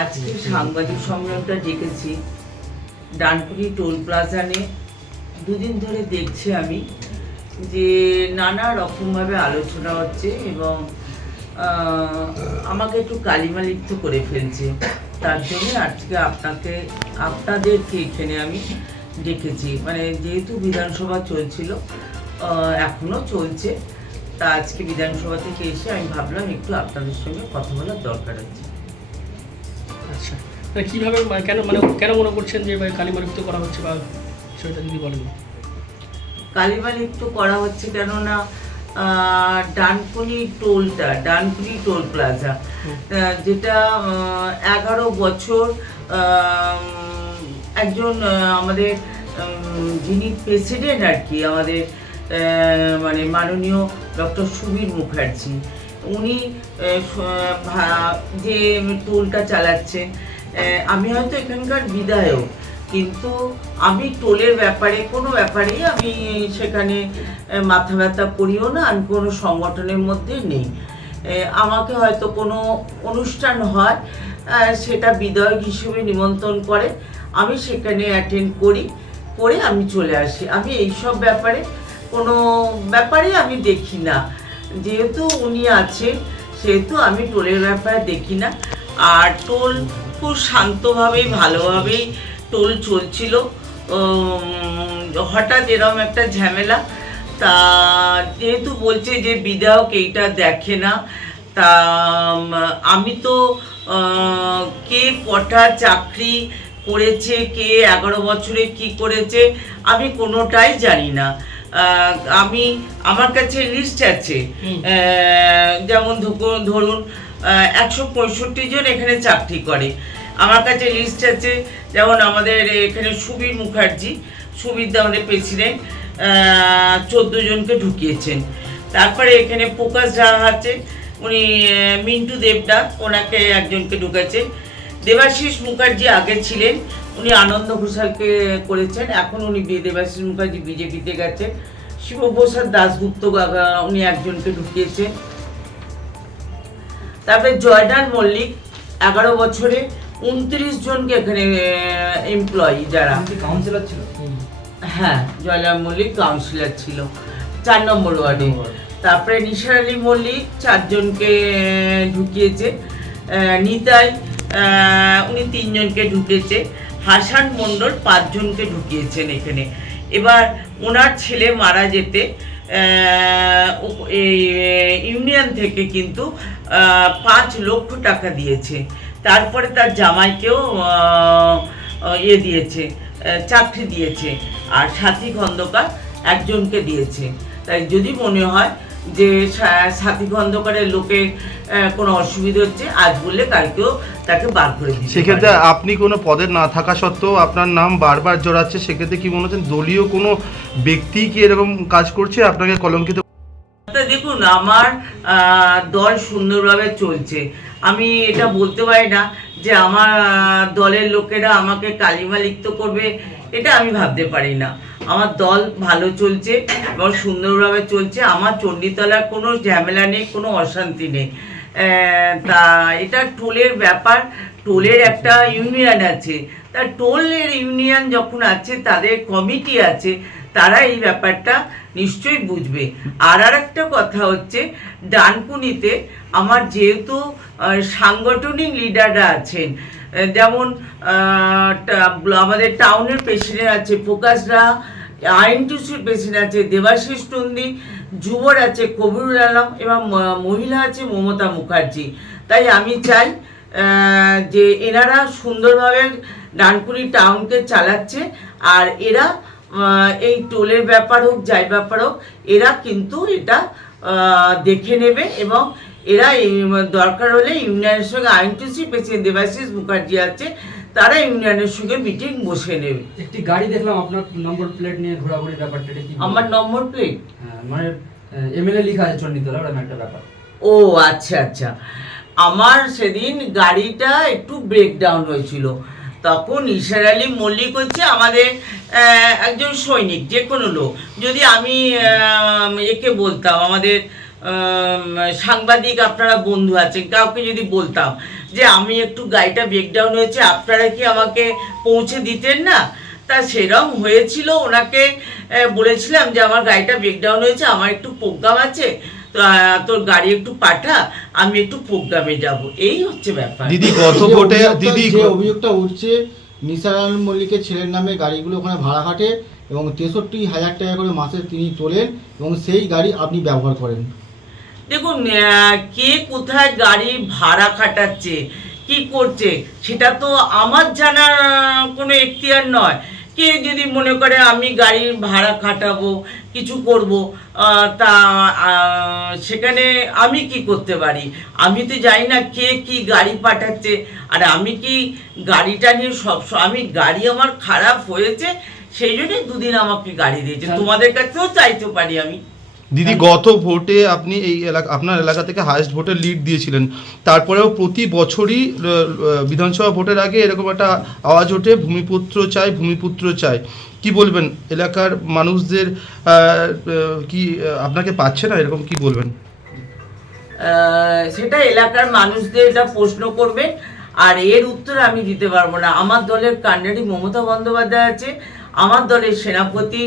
আজকে সাংবাদিক সম্মেলনটা ডেকেছি। ডানপুরি টোল প্লাজানে। দুদিন ধরে দেখছি আমি যে নানা রকমভাবে আলোচনা হচ্ছে এবং আমাকে একটু কালিমালিপ্ত করে ফেলছে। তার জন্য আজকে আপনাকে, আপনাদেরকে এখানে আমি ডেকেছি। মানে যেহেতু বিধানসভা চলছিল এখনও চলছে, তা আজকে বিধানসভা থেকে এসে আমি ভাবলাম একটু আপনাদের সঙ্গে কথা বলার দরকার আছে। আচ্ছা। মানে কীভাবে কেন মানে কেন মনে করছেন যে মানে কালিমালিপ্ত করা হচ্ছে বা সেটা যদি বলেন? কালিমালিপ্ত করা হচ্ছে কেননা ডানকুনি টোলটা ডানকুনি টোল প্লাজা যেটা এগারো বছর একজন আমাদের যিনি প্রেসিডেন্ট আর কি আমাদের মানে মাননীয় ডক্টর সুবীর মুখার্জি। উনি যে টোলটা চালাচ্ছেন আমি হয়তো এখানকার বিধায়ক, কিন্তু আমি টোলের ব্যাপারে, কোনো ব্যাপারেই আমি সেখানে মাথা ব্যথা করিও না আমি কোনো সংগঠনের মধ্যে নেই। আমাকে হয়তো কোনো অনুষ্ঠান হয় সেটা বিধায়ক হিসেবে নিমন্ত্রণ করে, আমি সেখানে অ্যাটেন্ড করি, করে আমি চলে আসি। আমি এইসব ব্যাপারে কোনো ব্যাপারে আমি দেখি না। যেহেতু উনি আছেন, সেহেতু আমি টোলের ব্যাপারে দেখি না। আর টোল খুব শান্তভাবেই, ভালোভাবেই টোল চলছিল। হঠাৎ এরকম একটা ঝামেলা। তা যেহেতু বলছে যে বিধায়ক এইটা দেখে না, তা আমি তো কে কটা চাকরি করেছে, কে এগারো বছরে কি করেছে, আমি কোনোটাই জানি না। আমি আমার কাছে লিস্ট আছে। যেমন ধরুন- ধরুন একশো পঁয়ষট্টি জন এখানে চাকরি করে। আমার কাছে লিস্ট আছে যেমন আমাদের এখানে সুবীর মুখার্জি। সুবীর দা আমাদের প্রেসিডেন্ট চোদ্দ জনকে ঢুকিয়েছেন। তারপরে এখানে প্রকাশ রাহা আছে উনি মিন্টু দেবদা ওনাকে একজনকে ঢুকেছে। দেবাশিস মুখার্জি আগে ছিলেন উনি আনন্দ ঘোষালকে করেছেন। এখন উনি বি- দেবাশিস মুখার্জি বিজেপিতে গেছেন শিবপ্রসাদ দাসগুপ্ত উনি একজনকে ঢুকিয়েছেন। তারপরে জয়দান মল্লিক এগারো বছরে উনত্রিশ জনকে এখানে এমপ্লয়ি যারা। কাউন্সিলর ছিল? হ্যাঁ জয়লাল মল্লিক কাউন্সিলর ছিল। চার নম্বর ওয়ার্ডে। তারপরে নিসার আলী মল্লিক চারজনকে আহ, ঢুকিয়েছে। আহ, নিতাই আহ, উনি তিনজনকে ঢুকিয়েছে হাসান মণ্ডল পাঁচজনকে ঢুকিয়েছেন এখানে। এবার ওনার ছেলে মারা যেতে ইউনিয়ন থেকে কিন্তু পাঁচ লক্ষ টাকা দিয়েছে। তারপরে তার জামাইকেও ইয়ে দিয়েছে চাকরি দিয়েছে। আর সাথী খন্দকার একজনকে দিয়েছে। তাই যদি মনে হয় যে সাথী খন্দকারের লোকের কোনো অসুবিধা হচ্ছে, আজ বললে কালকেও তাকে বার করে দিতে সেক্ষেত্রে আপনি কোনো পদে না থাকা সত্ত্বেও আপনার নাম বারবার জড়াচ্ছে সেক্ষেত্রে কি মনে হচ্ছে দলীয় কোনো ব্যক্তি কি এরকম কাজ করছে? আপনাকে কলঙ্কিত দেখুন আমার দল সুন্দরভাবে চলছে। আমি এটা বলতে পারি না যে আমার দলের লোকেরা আমাকে কালিমা লিপ্ত করবে এটা আমি ভাবতে পারি না। আমার দল ভালো চলছে এবং সুন্দরভাবে চলছে। আমার চণ্ডীতলার কোনো ঝামেলা নেই কোনো অশান্তি নেই। তা এটা টোলের ব্যাপার। টোলের একটা ইউনিয়ন আছে। তা টোলের ইউনিয়ন যখন আছে, তাদের কমিটি আছে, তারা এই ব্যাপারটা নিশ্চয়ই বুঝবে। আর আর একটা কথা হচ্ছে, ডানকুনিতে আমার যেহেতু সাংগঠনিক লিডাররা আছেন যেমন আমাদের টাউনের প্রেসিডেন্ট আছে রাহা আইনটিসির প্রেসিডেন্ট আছে দেবাশিস টন্দি যুবর আছে কবিরুল আলম এবং মহিলা আছে মমতা মুখার্জি। তাই আমি চাই যে এনারা সুন্দরভাবে ডানকুনি টাউনকে চালাচ্ছে, আর এরা এই টোলের ব্যাপার হোক, যাই ব্যাপার হোক, এরা কিন্তু এটা দেখে নেবে এবং এরা দরকার হলে ইউনিয়নের সঙ্গে আইনটিসি, প্রেসিডেন্ট দেবাশিস মুখার্জি আছে তারা ইউনিয়নের সঙ্গে মিটিং বসে নেবে। একটি গাড়ি দেখলাম আপনার নম্বর প্লেট নিয়ে ঘোরাঘুরি ব্যাপারটা কি আমার নম্বর প্লেট হ্যাঁ, মানে এমএলএ লেখা আছে চণ্ডীতলা ওরকম একটা ব্যাপার। ও আচ্ছা আচ্ছা। আমার সেদিন গাড়িটা একটু ব্রেকডাউন হয়েছিল। তখন ইশার আলী মল্লিক হচ্ছে আমাদের একজন সৈনিক যে কোনো লোক। যদি আমি একে বলতাম আমাদের সাংবাদিক আপনারা বন্ধু আছেন কাউকে যদি বলতাম যে আমি একটু গাড়িটা ব্রেকডাউন হয়েছে আপনারা কি আমাকে পৌঁছে দিতেন না? তা সেরম হয়েছিল ওনাকে বলেছিলাম যে আমার গাড়িটা ব্রেকডাউন হয়েছে আমার একটু প্রোগ্রাম আছে তো তোর গাড়ি একটু পাঠা আমি একটু প্রোগ্রামে যাব। এই হচ্ছে ব্যাপার। দিদি ভোটে অভিযোগটা- দিদি যে অভিযোগটা উঠছে নিসার মল্লিকের ছেলের নামে গাড়িগুলো ওখানে ভাড়া খাটে এবং তেষট্টি হাজার টাকা করে মাসে তিনি তোলেন এবং সেই গাড়ি আপনি ব্যবহার করেন। দেখুন কে কোথায় গাড়ি ভাড়া খাটাচ্ছে কি করছে সেটা তো আমার জানার কোনো এখতিয়ার নয়। কে যদি মনে করে আমি গাড়ি ভাড়া খাটাবো কিছু করব তা সেখানে আমি কি করতে পারি? আমি তো জানি না কে কি গাড়ি পাঠাচ্ছে আর আমি কি গাড়িটা নিয়ে সব আমি গাড়ি আমার খারাপ হয়েছে সেই জন্যই দুদিন আমাকে গাড়ি দিয়েছে। তোমাদের কাছেও চাইতে পারি আমি। দিদি গত ভোটে আপনি এই এলাকা আপনার এলাকা থেকে হায়েস্ট ভোটের লিড দিয়েছিলেন। তারপরেও প্রতি বছরই বিধানসভা ভোটের আগে এরকম একটা আওয়াজ ওঠে ভূমিপুত্র চাই ভূমিপুত্র চাই কি বলবেন? এলাকার মানুষদের কি আপনাকে পাচ্ছে না? এরকম কি বলবেন? সেটা এলাকার মানুষদের এটা প্রশ্ন করবে। আর এর উত্তর আমি দিতে পারব না। আমার দলের কান্ডারি মমতা বন্দ্যোপাধ্যায় আছে আমার দলের সেনাপতি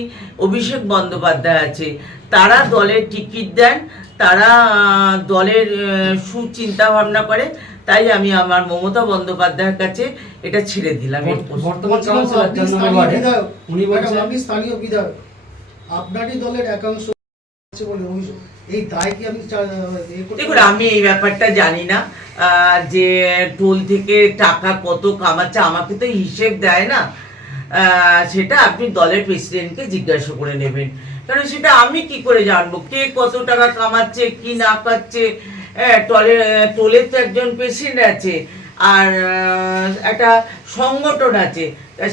অভিষেক বন্দ্যোপাধ্যায় আছে। তারা দলের টিকিট দেন তারা দলের সুচিন্তা ভাবনা করে তাই আমি আমার মমতা বন্দ্যোপাধ্যায়ের কাছে এটা ছেড়ে দিলাম স্থানীয় বিধায়ক। আপনারই দলের একাংশ এই দায় কি দেখুন আমি এই ব্যাপারটা জানি না আহ, যে টোল থেকে টাকা কত কামাচ্ছে আমাকে তো হিসেব দেয় না। সেটা আপনি দলের প্রেসিডেন্টকে জিজ্ঞাসা করে নেবেন। কারণ সেটা আমি কি করে জানব? কে কত টাকা কামাচ্ছে, কি না কাচ্ছে টলে টোলে তো একজন পেশেন্ট আছে। আর একটা সংগঠন আছে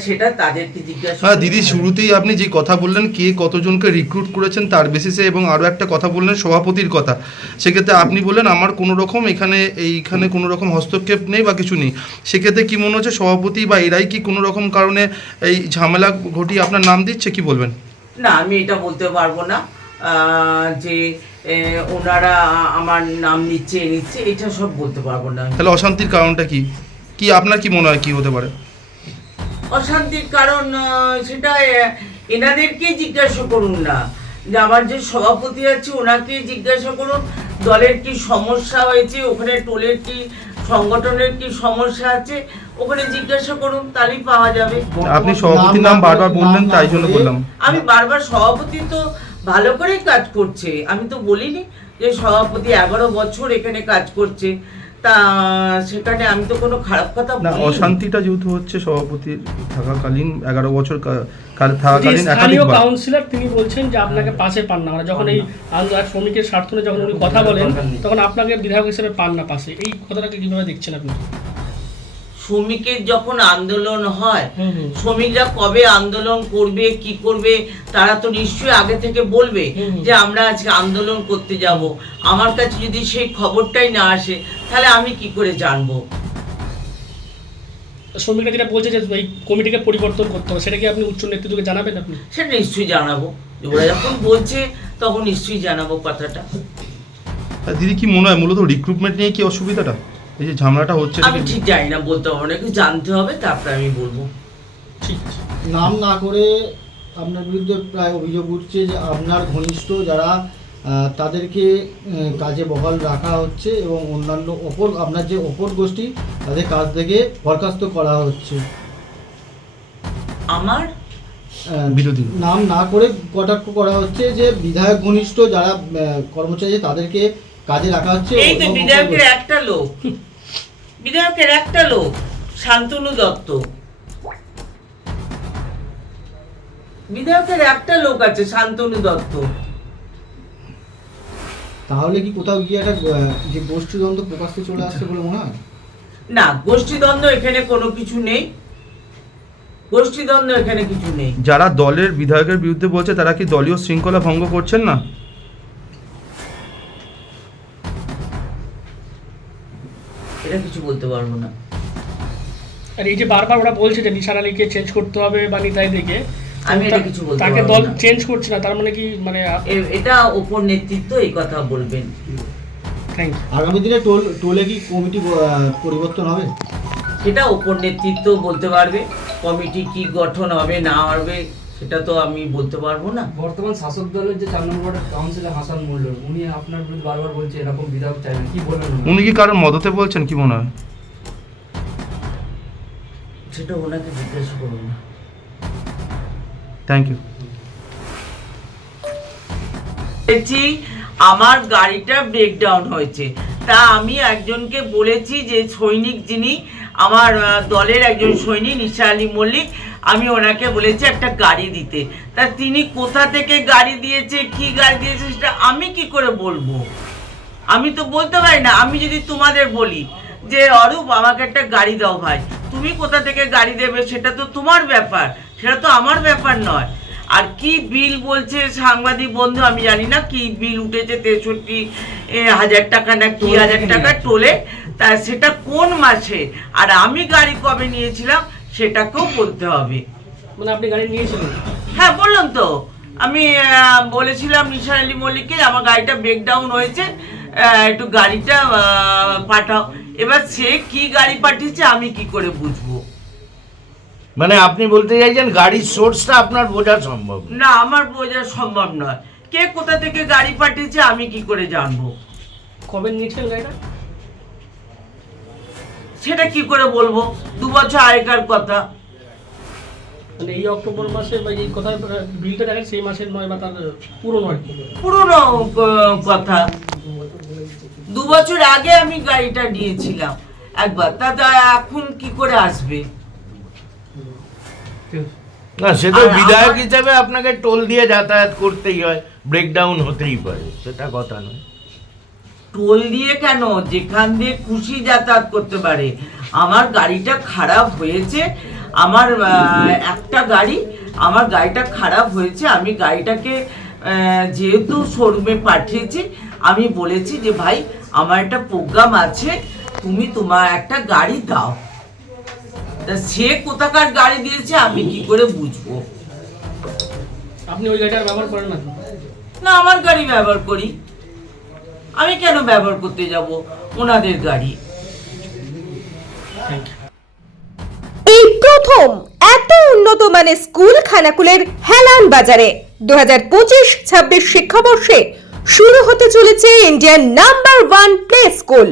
সেটা তাদেরকে জিজ্ঞাসা হ্যাঁ দিদি শুরুতেই আপনি যে কথা বললেন কে কতজনকে রিক্রুট করেছেন তার বেসিসে এবং আরও একটা কথা বললেন সভাপতির কথা। সেক্ষেত্রে আপনি বললেন আমার কোনো রকম এখানে এইখানে কোনো রকম হস্তক্ষেপ নেই বা কিছু নেই। সেক্ষেত্রে কি মনে হচ্ছে সভাপতি বা এরাই কি কোনো রকম কারণে এই ঝামেলা ঘটিয়ে আপনার নাম দিচ্ছে কি বলবেন? না আমি এটা বলতে পারব না যে ওনারা আমার নাম নিচ্ছে এ নিচ্ছে এটা সব বলতে পারব না। তাহলে অশান্তির কারণটা কি? কি আপনার কি মনে হয় কি হতে পারে? অশান্তির কারণ সেটা আহ, এনাদেরকেই জিজ্ঞাসা করুন না। যে আমার যে সভাপতি আছে ওনাকে জিজ্ঞাসা করুন দলের কি সমস্যা হয়েছে ওখানে টোলের কি সংগঠনের কি সমস্যা আছে ওখানে জিজ্ঞাসা করুন তাহলেই পাওয়া যাবে। আপনি সভাপতির নাম বারবার বললেন তাই জন্য বললাম। আমি বারবার সভাপতি তো ভালো করেই কাজ করছে। আমি তো বলিনি যে সভাপতি এগারো বছর এখানে কাজ করছে। তা সেখানে আমি তো কোনো খারাপ কথা না অশান্তিটা যেহেতু হচ্ছে সভাপতির থাকাকালীন এগারো বছর থাকাকালীন স্থানীয় কাউন্সিলর তিনি বলছেন যে আপনাকে পাশে পান না। মানে যখন এই আন্দোলন শ্রমিকের স্বার্থ যখন উনি কথা বলেন তখন আপনাকে বিধায়ক হিসেবে পান না পাশে। এই কথাটাকে কীভাবে দেখছেন আপনি? শ্রমিকের যখন আন্দোলন হয় শ্রমিকরা কবে আন্দোলন করবে কি করবে তারা তো নিশ্চয়ই আগে থেকে বলবে। যে আমরা আজকে আন্দোলন করতে যাব। আমার কাছে যদি সেই খবরটাই না আসে তাহলে আমি কি করে জানব? শ্রমিকরা যেটা বলছে যে এই কমিটিকে পরিবর্তন করতে হবে সেটা কি আপনি উচ্চ নেতৃত্বকে জানাবেন আপনি? সেটা নিশ্চয়ই জানাব। ওরা যখন বলছে তখন নিশ্চয়ই জানাব কথাটা। দিদি কি মনে হয় মূলত রিক্রুটমেন্ট নিয়ে কি অসুবিধাটা? এই যে ঝামেলাটা হচ্ছে আমি ঠিক জানি না বলতে পারব না একটু জানতে হবে তারপরে আমি বলব। ঠিক। নাম না করে আপনার বিরুদ্ধে প্রায় অভিযোগ উঠছে যে আপনার ঘনিষ্ঠ যারা তাদেরকে কাজে বহাল রাখা হচ্ছে এবং অন্যান্য অপর আপনার যে অপর গোষ্ঠী তাদের কাজ থেকে বরখাস্ত করা হচ্ছে। আমার? বিরোধী। নাম না করে কটাক্ষ করা হচ্ছে যে বিধায়ক ঘনিষ্ঠ যারা কর্মচারী তাদেরকে কাজে রাখা হচ্ছে এই তো বিধায়কের একটা লোক বিধায়কের একটা লোক শান্তনু দত্ত। বিধায়কের একটা লোক আছে শান্তনু দত্ত। তাহলে কি কোথাও গিয়ে একটা যে গোষ্ঠীদ্বন্দ্ব প্রকাশ্যে চলে আসছে বলে মনে হয়? না গোষ্ঠীদ্বন্দ্ব এখানে কোনো কিছু নেই। গোষ্ঠীদ্বন্দ্ব এখানে কিছু নেই। যারা দলের বিধায়কের বিরুদ্ধে বলছে তারা কি দলীয় শৃঙ্খলা ভঙ্গ করছেন না? বলতে পারব না। আর এই যে বারবার ওরা বলছে যে নিশান আলীকে চেঞ্জ করতে হবে বা নিতাই দিকে আমি এটা কিছু বলতে তাকে দল চেঞ্জ করছে না তার মানে কি মানে এটা ওপর নেতৃত্ব এই কথা বলবেন। আগামী দিনে টোল টোলে কি কমিটি পরিবর্তন হবে? সেটা ওপর নেতৃত্ব বলতে পারবে কমিটি কি গঠন হবে না হবে সেটা তো আমি বলতে পারব না। বর্তমান শাসক দলের যে চার নম্বর কাউন্সিলর হাসান মোল্ল উনি আপনার বিরুদ্ধে বারবার বলছে এরকম বিধায়ক চাইবেন কি বলবেন উনি? কি কারোর মদতে বলছেন কি মনে হয়? সেটা ওনাকে জিজ্ঞাসা করুন। না থ্যাংক ইউ বলেছি আমার গাড়িটা ব্রেকডাউন হয়েছে। তা আমি একজনকে বলেছি যে সৈনিক যিনি আমার দলের একজন সৈনিক নিশা আলী মল্লিক আমি ওনাকে বলেছি একটা গাড়ি দিতে। তা তিনি কোথা থেকে গাড়ি দিয়েছে কি গাড়ি দিয়েছে সেটা আমি কি করে বলব? আমি তো বলতে পারি না আমি যদি তোমাদের বলি যে অরূপ আমাকে একটা গাড়ি দাও ভাই। তুমি কোথা থেকে গাড়ি দেবে সেটা তো তোমার ব্যাপার সেটা তো আমার ব্যাপার নয়। আর কি বিল বলছে সাংবাদিক বন্ধু আমি জানি না কি বিল উঠেছে তেষট্টি হাজার টাকা না কি হাজার টাকা টোলে তা সেটা কোন মাসে? আর আমি গাড়ি কবে নিয়েছিলাম? সেটাকেও বলতে হবে। মানে আপনি গাড়ি নিয়েছিলেন? হ্যাঁ বললাম তো। আমি বলেছিলাম নিশার আলী মল্লিককে আমার গাড়িটা ব্রেকডাউন হয়েছে একটু গাড়িটা পাঠাও। এবার সে কি গাড়ি পাঠিয়েছে আমি কি করে বুঝব? মানে আপনি বলতে চাইছেন গাড়ির সোর্সটা আপনার বোঝা সম্ভব না। আমার বোঝা সম্ভব নয়। কে কোথা থেকে গাড়ি পাঠিয়েছে আমি কি করে জানব? কবে নিয়েছিলেন গাড়িটা? সেটা কি করে বলব? দু বছর আগেকার কথা। মানে এই অক্টোবর মাসে বা এই কথা বিলটা দেখেন সেই মাসের নয় বা তার পুরনো আর কি। পুরনো কথা। দু বছর আগে আমি গাড়িটা নিয়েছিলাম একবার। তা তা এখন কি করে আসবে? না সে তো বিধায়ক হিসেবে আপনাকে টোল দিয়ে যাতায়াত করতেই হয়। ব্রেকডাউন হতেই পারে সেটা কথা নয়। টোল দিয়ে কেন? যেখান দিয়ে খুশি যাতায়াত করতে পারে। আমার গাড়িটা খারাপ হয়েছে। আমার একটা গাড়ি আমার গাড়িটা খারাপ হয়েছে। আমি গাড়িটাকে যেহেতু শোরুমে পাঠিয়েছি আমি বলেছি যে ভাই আমার একটা প্রোগ্রাম আছে। তুমি তোমার একটা গাড়ি দাও। তা সে কোথাকার গাড়ি দিয়েছে আমি কি করে বুঝব? আপনি ওই গাড়িটা ব্যবহার করেন না না আমার গাড়ি ব্যবহার করি। আমি কেন ব্যবহার করতে যাব? ওনাদের গাড়ি। এই প্রথম এত উন্নত মানের স্কুল খানাকুলের হেলান বাজারে দু হাজার পঁচিশ ছাব্বিশ শিক্ষাবর্ষে শুরু হতে চলেছে Indian number one play school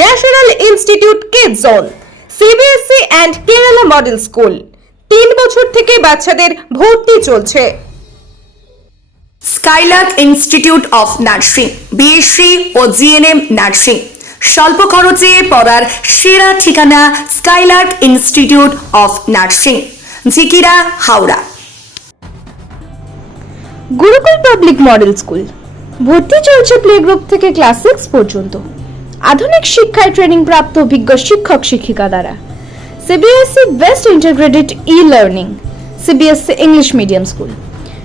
national institute kids zone CBSE and Kerala model school. তিন বছর থেকে বাচ্চাদের ভর্তি চলছে। Skylark institute of nursing BSc O GNM nursing স্বল্প খরচে পড়ার সেরা ঠিকানা Skylark institute of nursing Jhikira, Howrah. Gurukul public model school ভর্তি চলছে প্লে গ্রুপ থেকে ক্লাস সিক্স পর্যন্ত। আধুনিক শিক্ষায় ট্রেনিং প্রাপ্ত অভিজ্ঞ শিক্ষক শিক্ষিকা দ্বারা। CBSE best integrated e learning CBSE English medium school